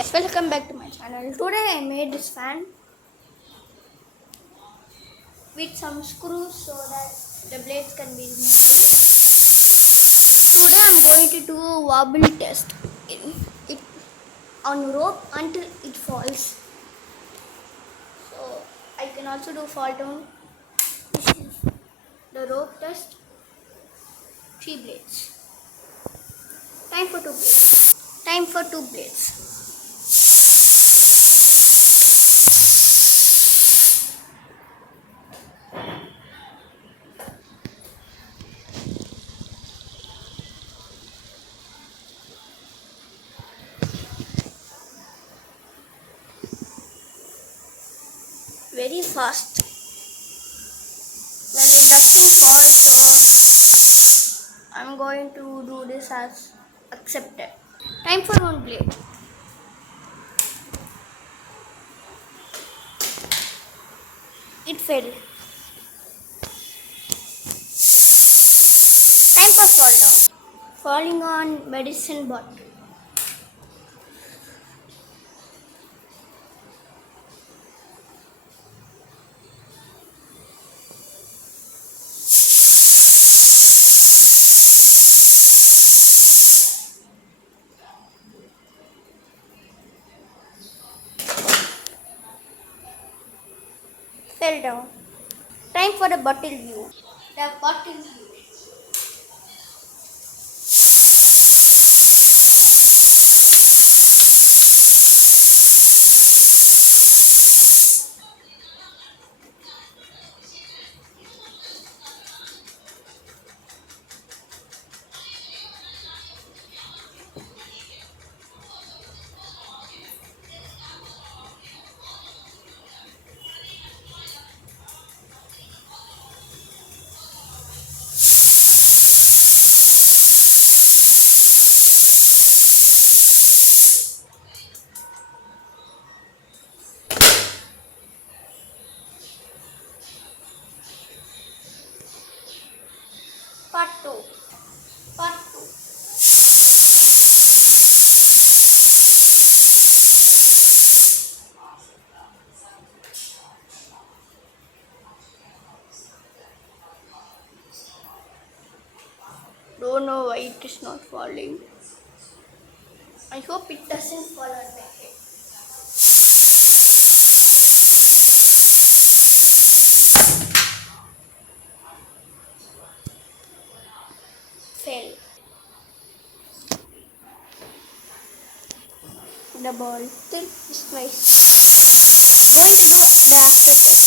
Welcome back to my channel. Today I made this fan with some screws so that the blades can be removed. Today I'm going to do a wobble test it on rope until it falls. So I can also do fall down. This is the rope test. 3 blades. Time for 2 blades. Time for 2 blades. Very fast. Well, it doesn't fall, so I'm going to do this as accepted. Time for 1 blade. It fell. Time for fall down. Falling on medicine bottle. Fell down. Time for the bottle view. The bottle view. Part 2. Part 2. Don't know why it is not falling. I hope it doesn't fall on my head. Fell. The ball still is twice. Going to do the after test.